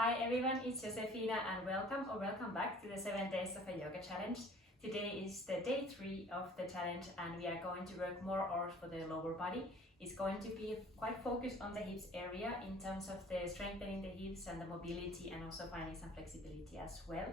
Hi everyone, it's Josefina and welcome back to the 7 days of a yoga challenge. Today is the day 3 of the challenge and we are going to work more hours for the lower body. It's going to be quite focused on the hips area in terms of the strengthening the hips and the mobility and also finding some flexibility as well.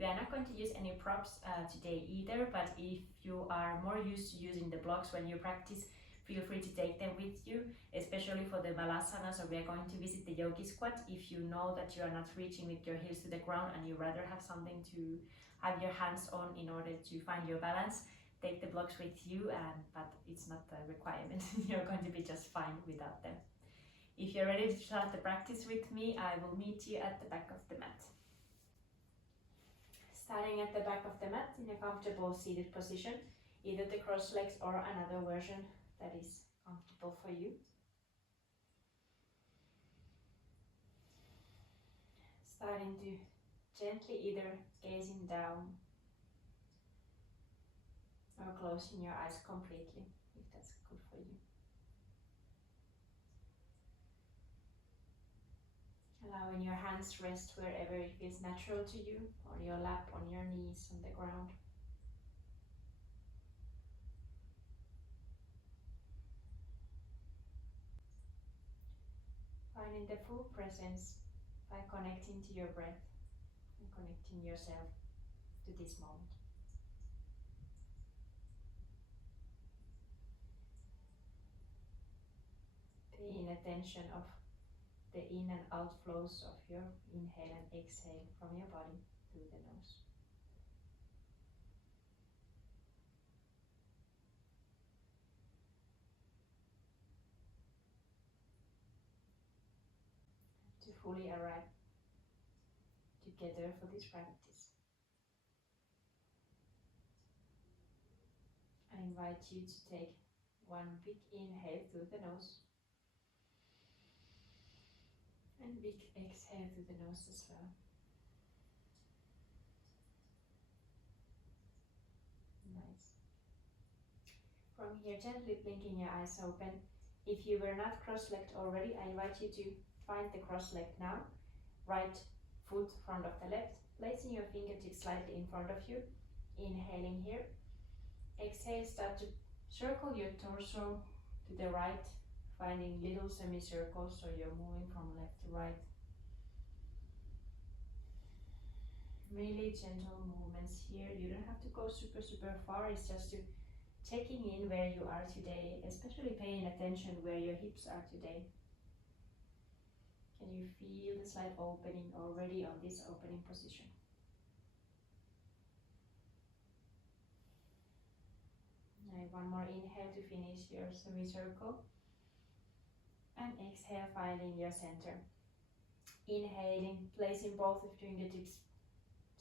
We are not going to use any props today either, but if you are more used to using the blocks when you practice, feel free to take them with you, especially for the Balasana. So we are going to visit the Yogi squat. If you know that you are not reaching with your heels to the ground and you rather have something to have your hands on in order to find your balance, take the blocks with you, but it's not a requirement. You're going to be just fine without them. If you're ready to start the practice with me, I will meet you at the back of the mat. Starting at the back of the mat in a comfortable seated position, either the cross legs or another version that is comfortable for you. Starting to gently either gazing down or closing your eyes completely, if that's good for you. Allowing your hands rest wherever it feels natural to you, on your lap, on your knees, on the ground. Finding the full presence by connecting to your breath and connecting yourself to this moment. Paying attention of the in and out flows of your inhale and exhale from your body through the nose. To fully arrive together for this practice, I invite you to take one big inhale through the nose and big exhale through the nose as well. Nice. From here, gently blinking your eyes open. If you were not cross-legged already, I invite you to find the cross leg now. Right foot front of the left, placing your fingertips slightly in front of you. Inhaling here. Exhale, start to circle your torso to the right, finding little semicircles, so you're moving from left to right. Really gentle movements here. You don't have to go super far. It's just to checking in where you are today, especially paying attention where your hips are today. Can you feel the slight opening already on this opening position? And one more inhale to finish your semicircle. And exhale, finding your center. Inhaling, placing both of your fingertips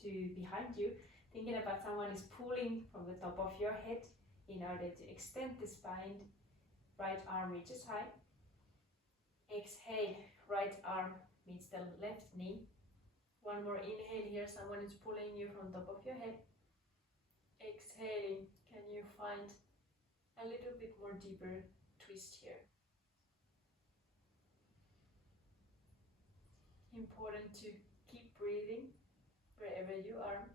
to behind you, thinking about someone is pulling from the top of your head in order to extend the spine. Right arm reaches high. Exhale, right arm meets the left knee. One more inhale here, someone is pulling you from top of your head. Exhaling, can you find a little bit more deeper twist here? Important to keep breathing wherever you are,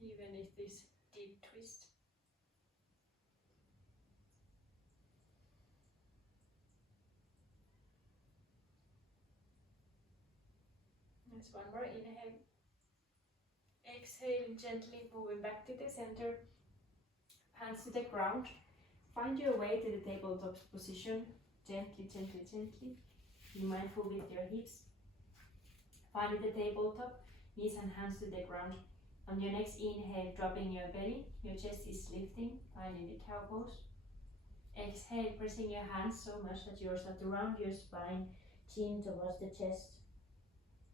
even if this deep twist. There's one more inhale. Exhaling, gently moving back to the center. Hands to the ground. Find your way to the tabletop position. Gently. Be mindful with your hips. Find the tabletop, knees and hands to the ground. On your next inhale, dropping your belly, your chest is lifting, finding the cow pose. Exhale, pressing your hands so much that you start to round your spine, chin towards the chest.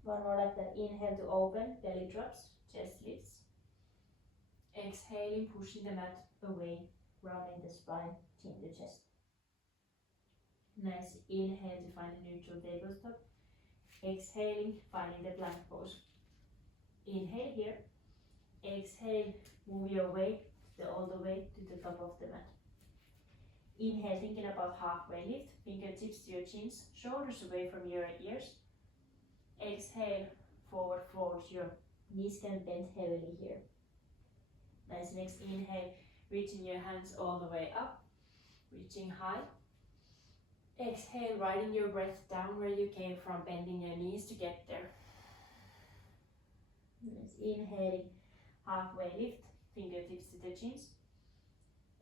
One more like that. Inhale to open, belly drops, chest lifts. Exhaling, pushing the mat away, rounding the spine, chin to chest. Nice. Inhale to find a neutral tabletop. Exhaling, finding the plank pose. Inhale here. Exhale, move your way all the way to the top of the mat. Inhale, thinking about halfway lift, fingertips to your chins, shoulders away from your ears. Exhale, forward fold, your knees can bend heavily here. Nice, next inhale, reaching your hands all the way up, reaching high. Exhale, riding your breath down where you came from, bending your knees to get there. Nice, inhaling, halfway lift, fingertips to the chins.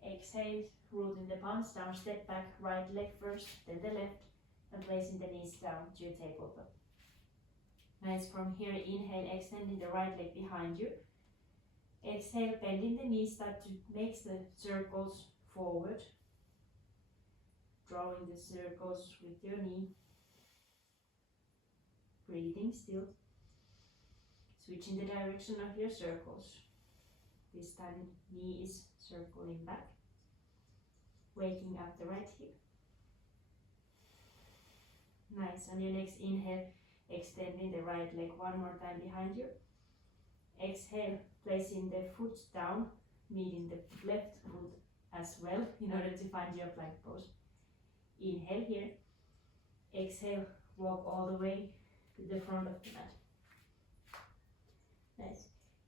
Exhale, rooting the palms down, step back, right leg first, then the left, and placing the knees down to your tabletop. Nice, from here, inhale, extending the right leg behind you. Exhale, bending the knees, start to make the circles forward. Drawing the circles with your knee. Breathing still. Switching the direction of your circles. This time, knee is circling back. Waking up the right hip. Nice, on your next inhale, extending the right leg one more time behind you. Exhale, placing the foot down, meeting the left foot as well in order to find your plank pose. Inhale here. Exhale, walk all the way to the front of the mat. Nice.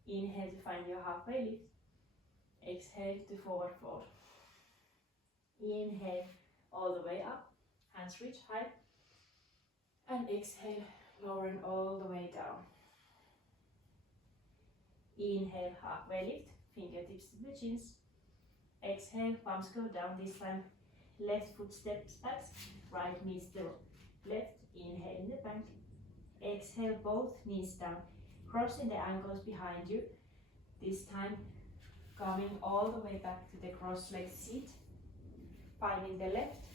Inhale to find your halfway lift. Exhale to forward fold. Inhale all the way up, hands reach high. And exhale, lowering all the way down. Inhale, halfway lift, fingertips to the chins. Exhale, palms go down. This time, left foot steps back, right knee still left. Inhale in the plank. Exhale, both knees down, crossing the ankles behind you. This time, coming all the way back to the cross-legged seat. Finding the left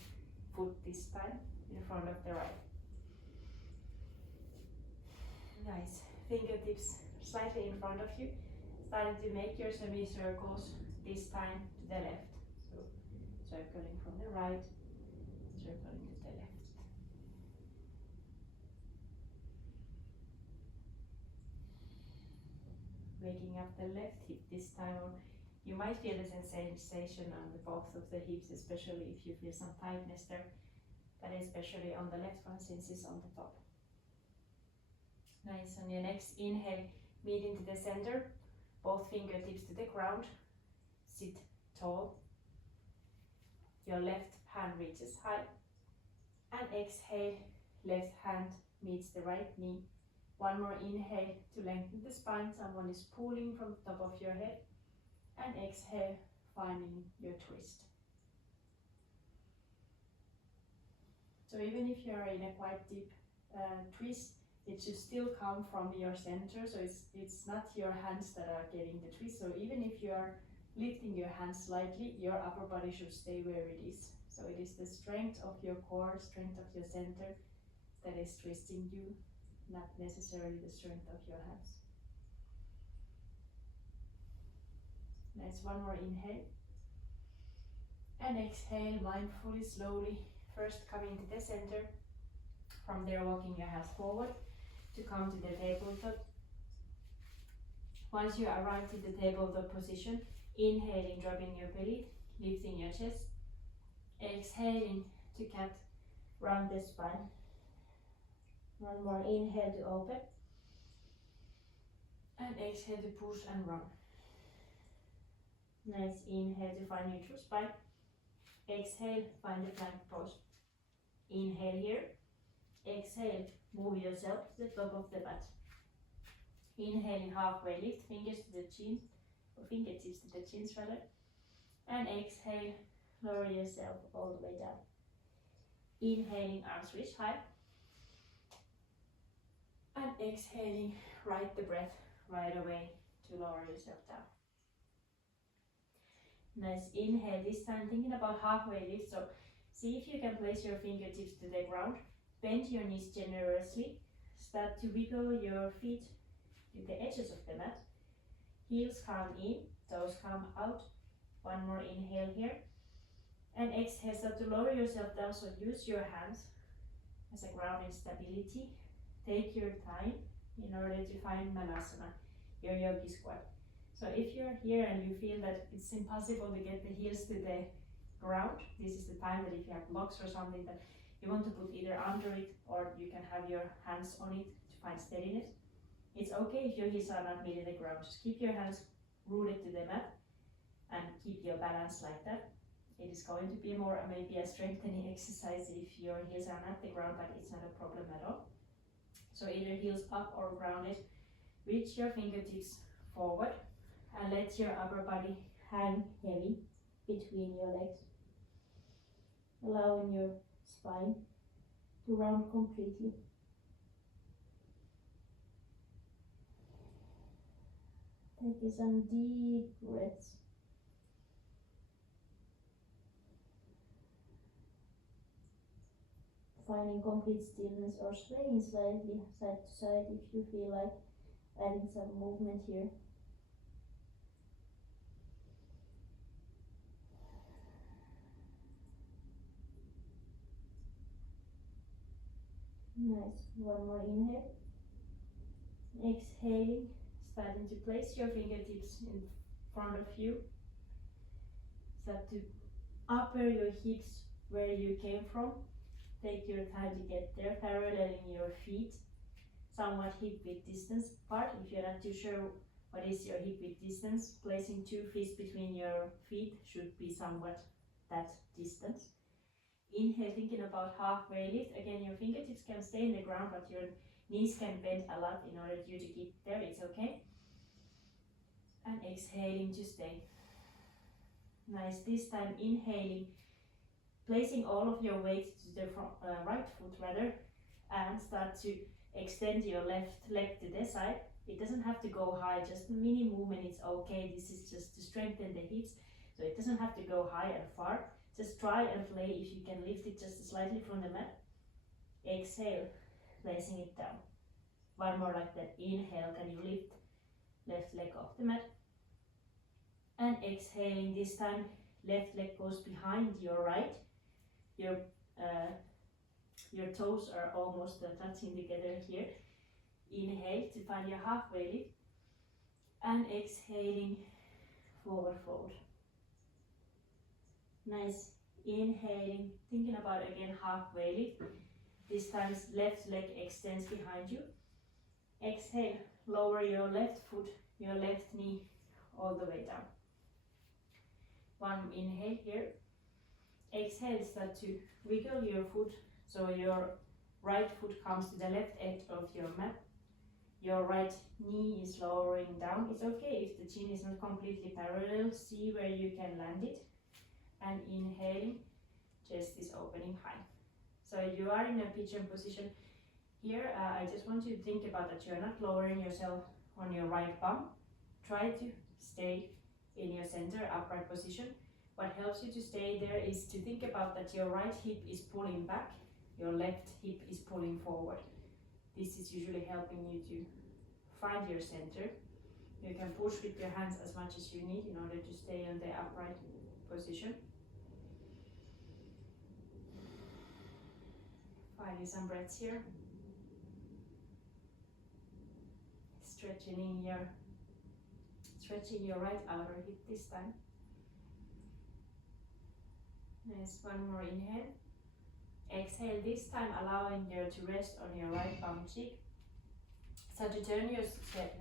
foot this time in front of the right. Nice. Fingertips slightly in front of you. Starting to make your semicircles, this time to the left. So circling from the right, circling to the left. Waking up the left hip this time, or you might feel the sensation on the both of the hips, especially if you feel some tightness there, but especially on the left one since it's on the top. Nice, on your next inhale, meeting to the center, both fingertips to the ground, sit tall. Your left hand reaches high, and exhale, left hand meets the right knee. One more inhale to lengthen the spine, someone is pulling from the top of your head, and exhale, finding your twist. So even if you are in a quite deep twist, it should still come from your center, so it's not your hands that are getting the twist. So even if you are lifting your hands slightly, your upper body should stay where it is. So it is the strength of your core, strength of your center that is twisting you, not necessarily the strength of your hands. Nice, one more inhale. And exhale, mindfully, slowly, first coming to the center. From there, walking your hands forward to come to the tabletop. Once you arrive to the tabletop position, inhaling, dropping your belly, lifting your chest. Exhaling to cat, round the spine. One more inhale to open. And exhale to push and run. Nice, inhale to find neutral spine. Exhale, find the plank pose. Inhale here. Exhale, move yourself to the top of the mat. Inhaling, halfway lift, fingers to the chin, or fingertips to the chins rather. And exhale, lower yourself all the way down. Inhaling, arms reach high. And exhaling, ride the breath right away to lower yourself down. Nice, inhale, this time thinking about halfway lift. So see if you can place your fingertips to the ground. Bend your knees generously. Start to wiggle your feet to the edges of the mat. Heels come in, toes come out. One more inhale here. And exhale, start to lower yourself down. So use your hands as a grounding stability. Take your time in order to find Manasana, your Yogi squat. So if you're here and you feel that it's impossible to get the heels to the ground. This is the time that if you have blocks or something that you want to put either under it, or you can have your hands on it to find steadiness. It's okay if your heels are not meeting the ground. Just keep your hands rooted to the mat and keep your balance like that. It is going to be more maybe a strengthening exercise if your heels are not the ground, but it's not a problem at all. So either heels up or grounded. Reach your fingertips forward and let your upper body hang heavy between your legs, allowing your spine to round completely. Take some deep breaths. Finding complete stillness or swaying slightly side to side if you feel like adding some movement here. Nice. One more inhale. Exhaling, starting to place your fingertips in front of you. Start to upper your hips where you came from. Take your time to get there, paralleling your feet, somewhat hip width distance apart. If you're not too sure what is your hip width distance, placing 2 fists between your feet should be somewhat that distance. Inhale, thinking about halfway lift. Again, your fingertips can stay in the ground, but your knees can bend a lot in order for you to keep there. It's okay. And exhaling to stay. Nice. This time inhaling, placing all of your weight to the right foot rather, and start to extend your left leg to the side. It doesn't have to go high, just a mini movement, it's okay. This is just to strengthen the hips, so it doesn't have to go high and far. Just try and play if you can lift it just slightly from the mat. Exhale, placing it down. One more like that. Inhale, can you lift left leg off the mat? And exhaling, this time left leg goes behind your right. Your toes are almost touching together here. Inhale to find your halfway lift, and exhaling, forward fold. Nice. Inhaling, thinking about again halfway lift. This time left leg extends behind you. Exhale, lower your left foot, your left knee all the way down. One inhale here. Exhale, start to wiggle your foot so your right foot comes to the left edge of your mat. Your right knee is lowering down. It's okay if the chin is not completely parallel. See where you can land it. And inhaling, chest is opening high. So you are in a pigeon position here. I just want you to think about that you're not lowering yourself on your right bum. Try to stay in your center upright position. What helps you to stay there is to think about that your right hip is pulling back, your left hip is pulling forward. This is usually helping you to find your center. You can push with your hands as much as you need in order to stay on the upright position. Finding some breaths here. Stretching your right outer hip this time. Nice. One more inhale. Exhale, this time allowing you to rest on your right bum cheek. Start to turn your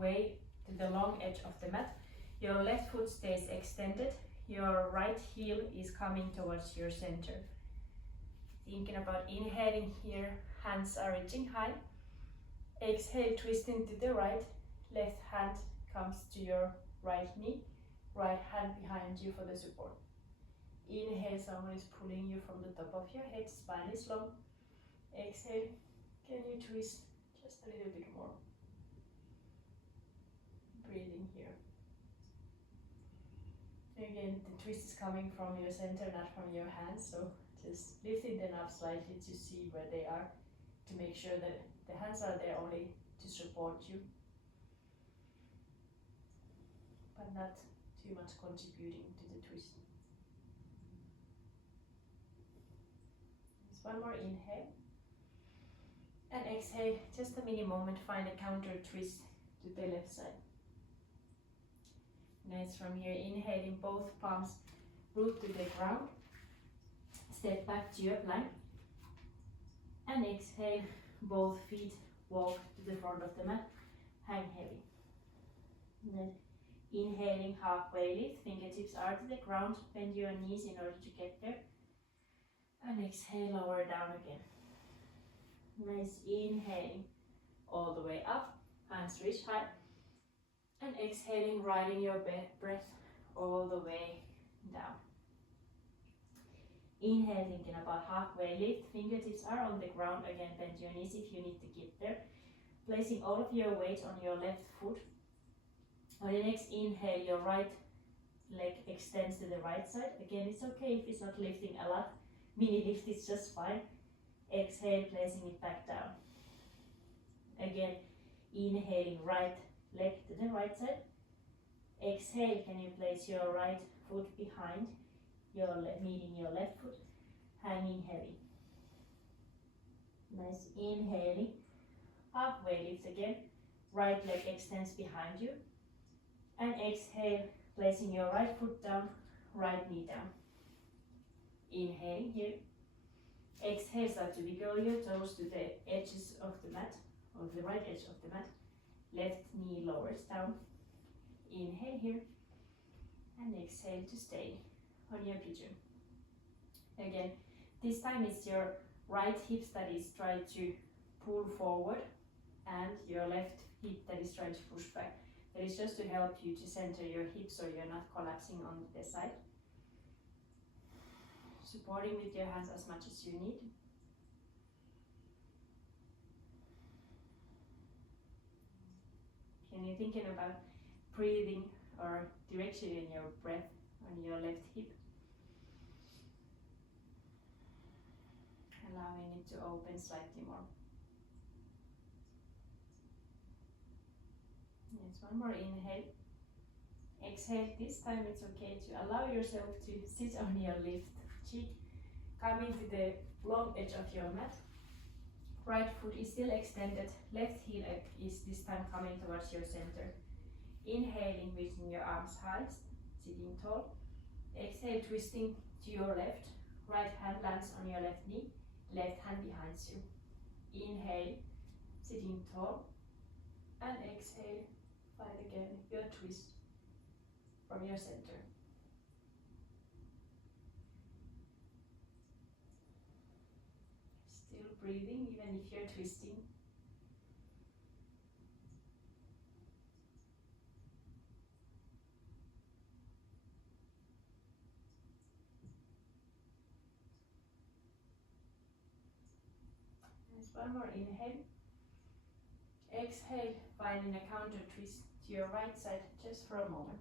weight to the long edge of the mat. Your left foot stays extended. Your right heel is coming towards your center. Thinking about inhaling here, hands are reaching high. Exhale, twisting to the right. Left hand comes to your right knee. Right hand behind you for the support. Inhale, someone is pulling you from the top of your head, spine is long. Exhale, can you twist just a little bit more? Breathing here. Again, the twist is coming from your center, not from your hands, so just lifting them up slightly to see where they are, to make sure that the hands are there only to support you, but not too much contributing to the twist. One more inhale, and exhale, just a mini moment, find a counter twist to the left side. Nice. From here, inhaling, both palms root to the ground. Step back to your plank. And exhale, both feet walk to the front of the mat, hang heavy. And then inhaling, halfway lift, fingertips are to the ground, bend your knees in order to get there. And exhale, lower down again. Nice, inhaling all the way up, hands reach high. And exhaling, riding your breath all the way down. Inhale, thinking about halfway lift, fingertips are on the ground, again bend your knees if you need to get there. Placing all of your weight on your left foot. On the next inhale, your right leg extends to the right side. Again, it's okay if it's not lifting a lot. Mini lift is just fine. Exhale, placing it back down. Again, inhaling, right leg to the right side. Exhale, can you place your right foot behind your meeting your left foot, hanging heavy. Nice, inhaling, halfway lift again. Right leg extends behind you. And exhale, placing your right foot down, right knee down. Inhaling here. Exhale, start to wiggle your toes to the edges of the mat, or the right edge of the mat. Left knee lowers down. Inhale here. And exhale to stay on your pigeon. Again, this time it's your right hips that is trying to pull forward and your left hip that is trying to push back. That is just to help you to center your hips so you're not collapsing on the side. Supporting with your hands as much as you need. Can you thinking about breathing or direction in your breath on your left hip? Allowing it to open slightly more. Yes, one more inhale. Exhale, this time it's okay to allow yourself to sit on your left cheek, coming to the long edge of your mat. Right foot is still extended, left heel is this time coming towards your center. Inhaling, reaching your arms high, sitting tall. Exhale, twisting to your left. Right hand lands on your left knee, left hand behind you. Inhale, sitting tall. And exhale, find again your twist from your center. Still breathing even if you're twisting. Nice, one more inhale. Exhale, finding a counter twist to your right side just for a moment.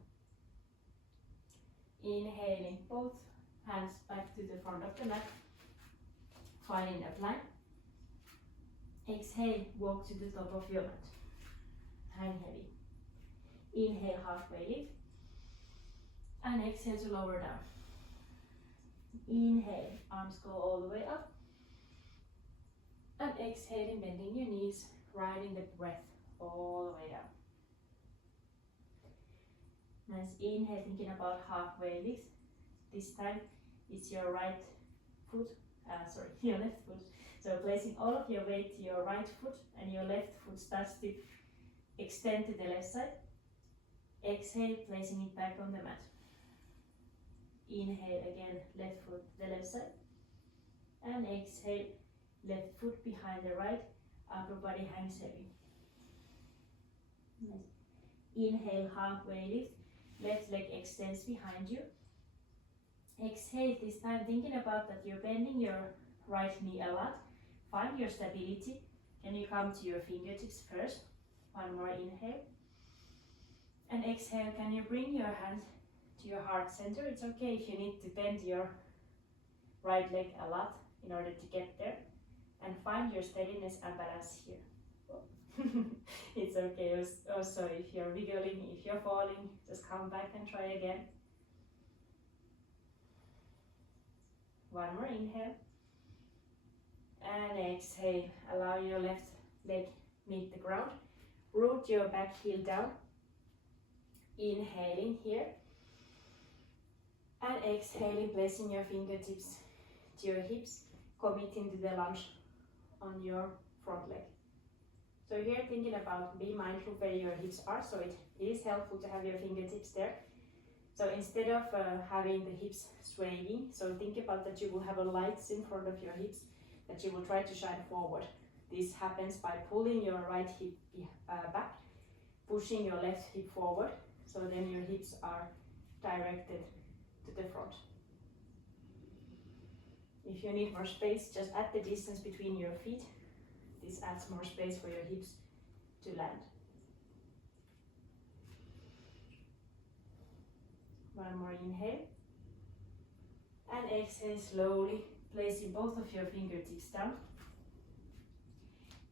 Inhaling, both hands back to the front of the mat, finding a plank. Exhale, walk to the top of your mat, hang heavy. Inhale, halfway lift, and exhale to lower down. Inhale, arms go all the way up, and exhaling, bending your knees, riding the breath all the way down. Nice, inhale, thinking about halfway lift. This time it's your right foot, your left foot. So placing all of your weight to your right foot and your left foot starts to extend to the left side. Exhale, placing it back on the mat. Inhale again, left foot to the left side. And exhale, left foot behind the right, upper body hangs heavy. Nice. Inhale, halfway lift, left leg extends behind you. Exhale, this time thinking about that you're bending your right knee a lot. Find your stability. Can you come to your fingertips first? One more inhale. And exhale, can you bring your hand to your heart center? It's okay if you need to bend your right leg a lot in order to get there. And find your steadiness and balance here. It's okay also if you're wiggling, if you're falling, just come back and try again. One more inhale. And exhale, allow your left leg meet the ground. Root your back heel down. Inhaling here. And exhaling, placing your fingertips to your hips, committing to the lunge on your front leg. So here thinking about, be mindful where your hips are, so it is helpful to have your fingertips there. So instead of having the hips swaying, so think about that you will have a light in front of your hips that you will try to shine forward. This happens by pulling your right hip back, pushing your left hip forward, so then your hips are directed to the front. If you need more space, just add the distance between your feet. This adds more space for your hips to land. One more inhale. And exhale slowly, placing both of your fingertips down.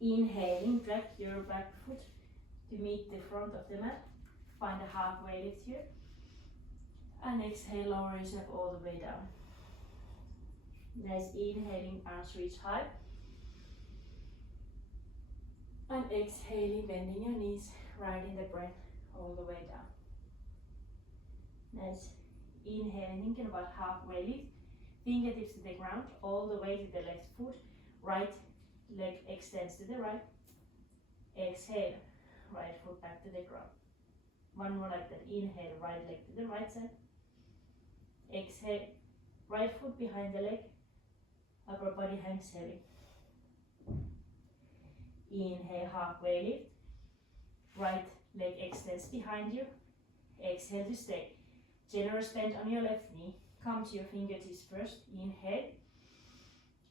Inhaling, drag your back foot to meet the front of the mat. Find a halfway lift here. And exhale, lower yourself all the way down. Nice, inhaling, arms reach high. And exhaling, bending your knees, riding the breath all the way down. Nice. Inhaling, thinking about halfway lift. Fingertips to the ground, all the way to the left foot. Right leg extends to the right. Exhale, right foot back to the ground. One more like that. Inhale, right leg to the right side. Exhale, right foot behind the leg. Upper body hangs heavy. Inhale, halfway lift. Right leg extends behind you. Exhale to stay. Generous bend on your left knee. Come to your fingertips first. Inhale.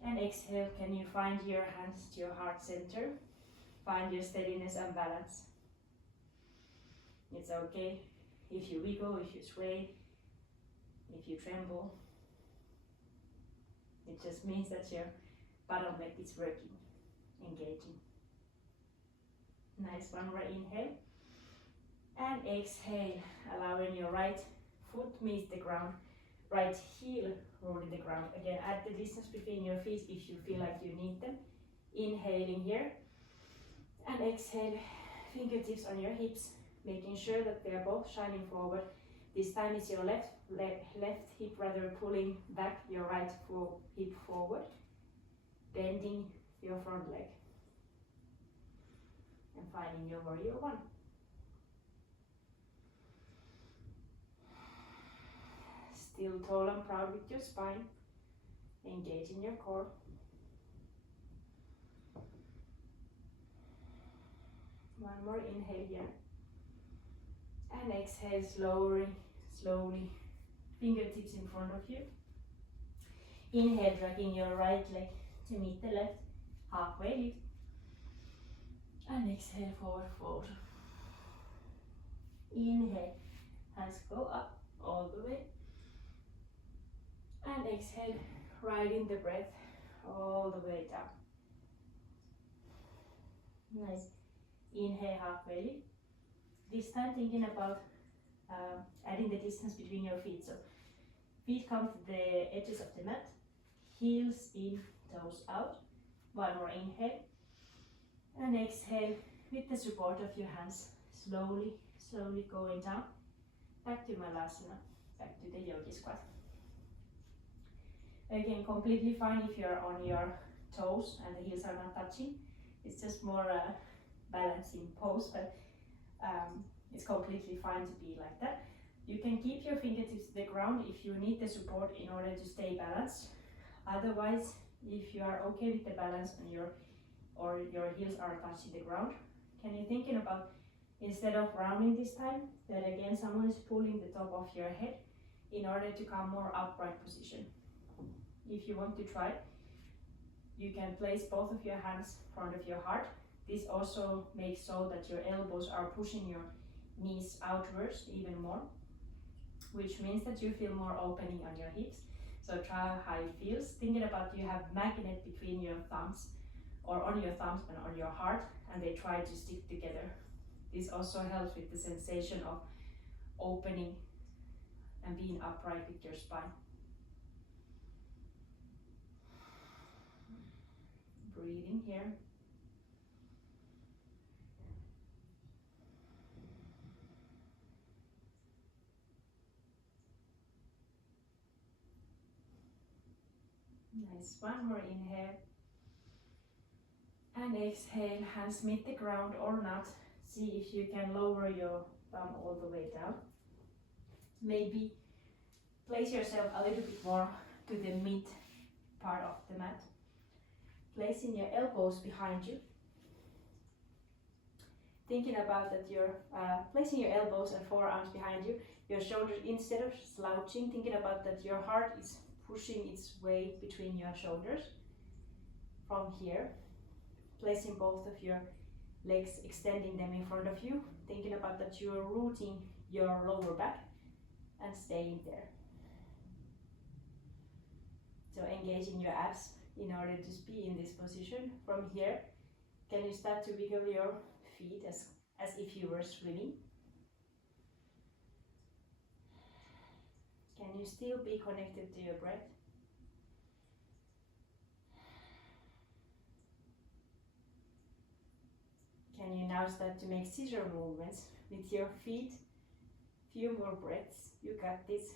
And exhale. Can you find your hands to your heart center? Find your steadiness and balance. It's okay if you wiggle, if you sway, if you tremble. It just means that your bottom leg is working, engaging. Nice, one more inhale. And exhale, allowing your right foot meet the ground, right heel rolling the ground. Again, add the distance between your feet if you feel like you need them. Inhaling here. And exhale, fingertips on your hips, making sure that they are both shining forward. This time it's your left hip rather pulling back your right hip forward, bending your front leg. And finding your warrior one. Still tall and proud with your spine, engaging your core. One more inhale here. And exhale, slowly, fingertips in front of you. Inhale, dragging your right leg to meet the left, halfway lift. And exhale, forward fold. Inhale, hands go up all the way. And exhale, riding the breath all the way down. Nice. Inhale, halfway lift. This time thinking about adding the distance between your feet. So feet come to the edges of the mat, heels in, toes out. One more inhale. And exhale with the support of your hands, slowly going down, back to Malasana, back to the Yogi squat. Again, completely fine if you're on your toes and the heels are not touching. It's just more balancing pose, but it's completely fine to be like that. You can keep your fingertips to the ground if you need the support in order to stay balanced. Otherwise, if you are okay with the balance on your heels are touching the ground, can you thinking about, instead of rounding this time, that again someone is pulling the top of your head in order to come more upright position. If you want to try, you can place both of your hands in front of your heart. This also makes so that your elbows are pushing your knees outwards even more, which means that you feel more opening on your hips. So try how it feels. Thinking about you have magnet between your thumbs, or on your thumbs and on your heart, and they try to stick together. This also helps with the sensation of opening and being upright with your spine. Breathing here. Nice. One more inhale. And exhale, hands meet the ground or not. See if you can lower your thumb all the way down. Maybe place yourself a little bit more to the mid part of the mat. Placing your elbows behind you. Thinking about that you're placing your elbows and forearms behind you. Your shoulders, instead of slouching, thinking about that your heart is pushing its way between your shoulders. From here, placing both of your legs, extending them in front of you, thinking about that you are rooting your lower back and staying there. So engaging your abs in order to be in this position. From here, can you start to wiggle your feet as if you were swimming? Can you still be connected to your breath? Can you now start to make scissor movements with your feet? Few more breaths, you got this.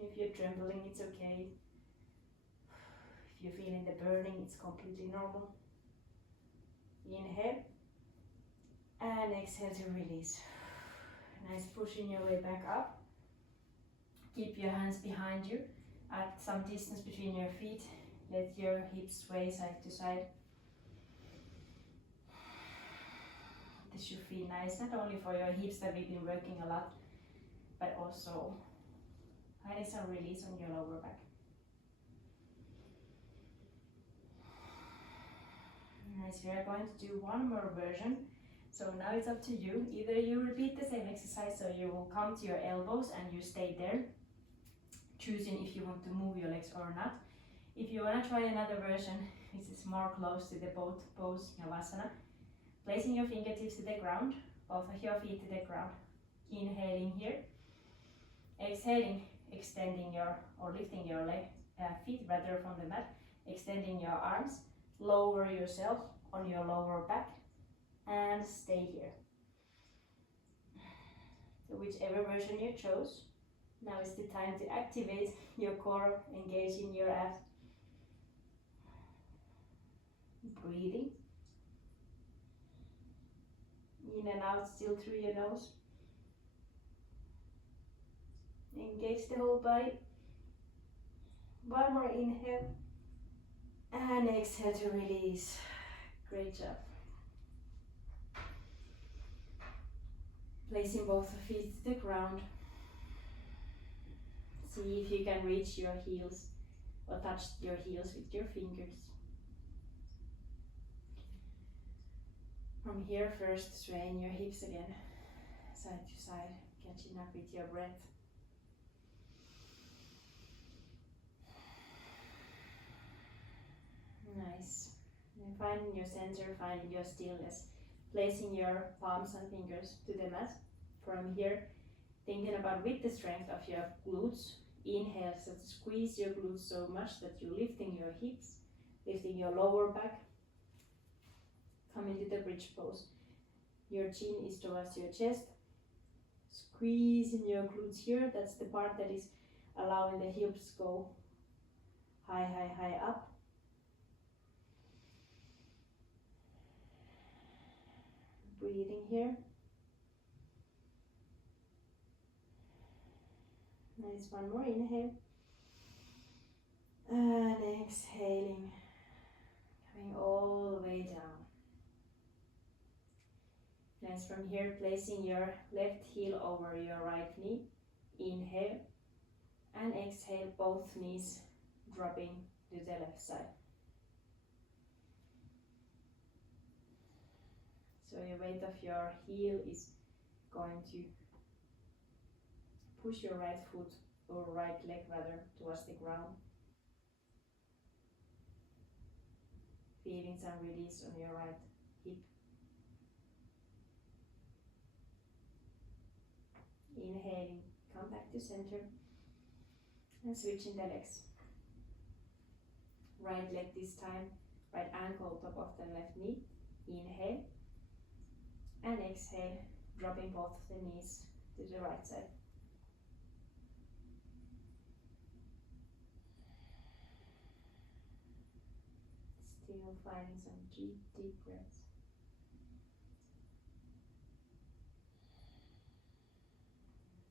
If you're trembling, it's okay. If you're feeling the burning, it's completely normal. Inhale and exhale to release. Nice, pushing your way back up. Keep your hands behind you at some distance between your feet. Let your hips sway side to side. This should feel nice, not only for your hips that we've been working a lot, but also finding some release on your lower back. Nice, we are going to do one more version. So now it's up to you. Either you repeat the same exercise, so you will come to your elbows and you stay there, choosing if you want to move your legs or not. If you want to try another version, which is more close to the boat pose, Navasana, placing your fingertips to the ground, both of your feet to the ground. Inhaling here, exhaling, extending your or lifting your feet rather from the mat, extending your arms, lower yourself on your lower back, and stay here. So whichever version you chose, now is the time to activate your core, engage in your abs. Breathing in and out, still through your nose. Engage the whole body. One more inhale and exhale to release. Great job. Placing both feet to the ground. See if you can reach your heels or touch your heels with your fingers. From here, first swaying your hips again, side to side, catching up with your breath. Nice. And finding your center, finding your stillness, placing your palms and fingers to the mat. From here, thinking about with the strength of your glutes. Inhale, so to squeeze your glutes so much that you're lifting your hips, lifting your lower back. Come into the bridge pose. Your chin is towards your chest. Squeezing your glutes here. That's the part that is allowing the hips go high, high, high up. Breathing here. Nice, one more inhale. And exhaling. Coming all the way down. Nice, from here, placing your left heel over your right knee. Inhale. And exhale, both knees dropping to the left side. So your weight of your heel is going to push your right foot or right leg rather towards the ground. Feeling some release on your right hip. Inhaling, come back to center and switching the legs. Right leg this time, right ankle top of the left knee. Inhale and exhale, dropping both of the knees to the right side. Still finding some deep, deep breaths.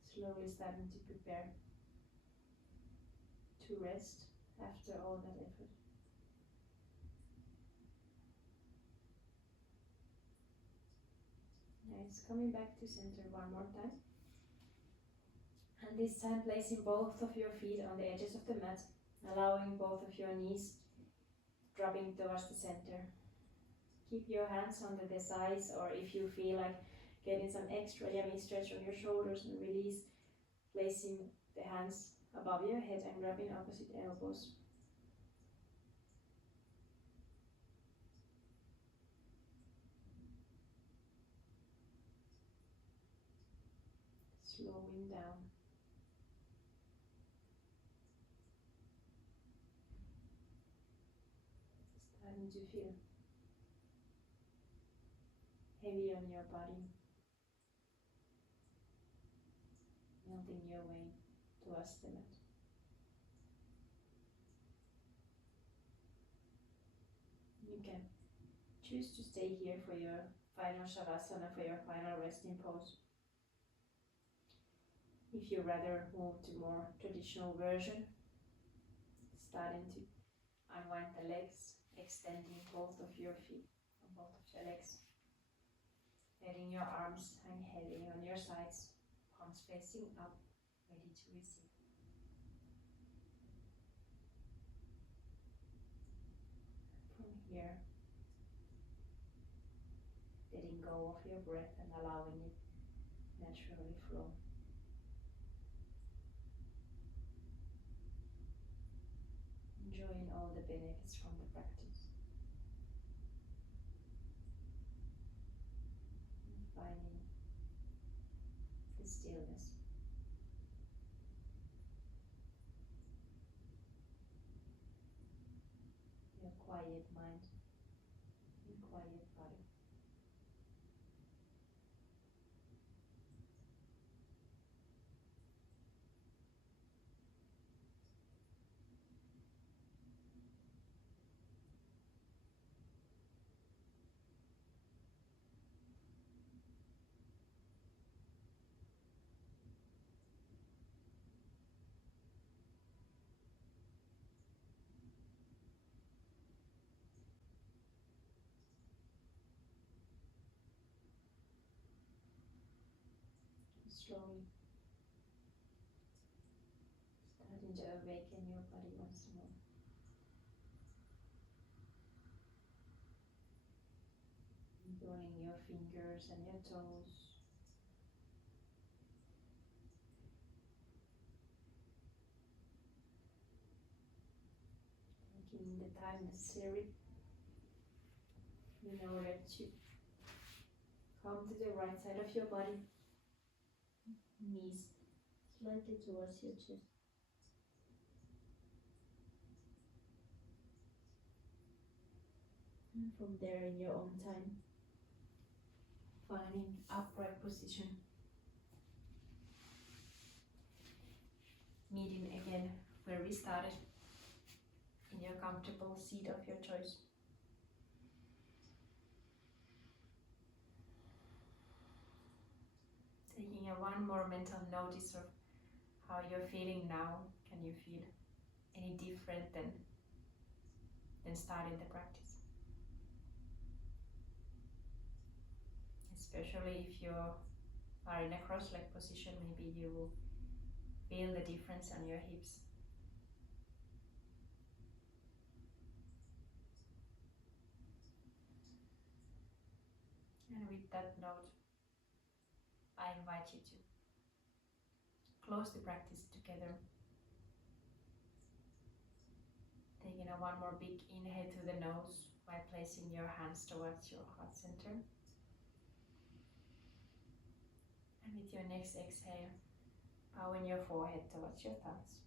Slowly starting to prepare to rest after all that effort. Nice. Coming back to center one more time. And this time placing both of your feet on the edges of the mat, allowing both of your knees dropping towards the center. Keep your hands under the sides, or if you feel like getting some extra yummy stretch on your shoulders and release, placing the hands above your head and grabbing opposite elbows. Slowing down. Starting to feel heavy on your body, melting your way towards the mat. You can choose to stay here for your final Shavasana, for your final resting pose. If you rather move to more traditional version, starting to unwind the legs, extending both of your feet on both of your legs, letting your arms hang heavy on your sides, palms facing up, ready to receive. From here, letting go of your breath and allowing it naturally flow. Enjoying all the benefits from the practice. And finding the stillness. Your quiet mind and quiet body. Slowly starting to awaken your body once more. Burning your fingers and your toes. Taking the time necessary in order to come to the right side of your body. Knees slightly towards your chest. And from there, in your own time, finding upright position. Meeting again where we started, in your comfortable seat of your choice. Taking one more mental notice of how you're feeling now. Can you feel any different than starting the practice? Especially if you are in a cross-leg position, maybe you will feel the difference on your hips. And with that note, I invite you to close the practice together. Taking one more big inhale through the nose by placing your hands towards your heart center. And with your next exhale, bowing your forehead towards your thumbs.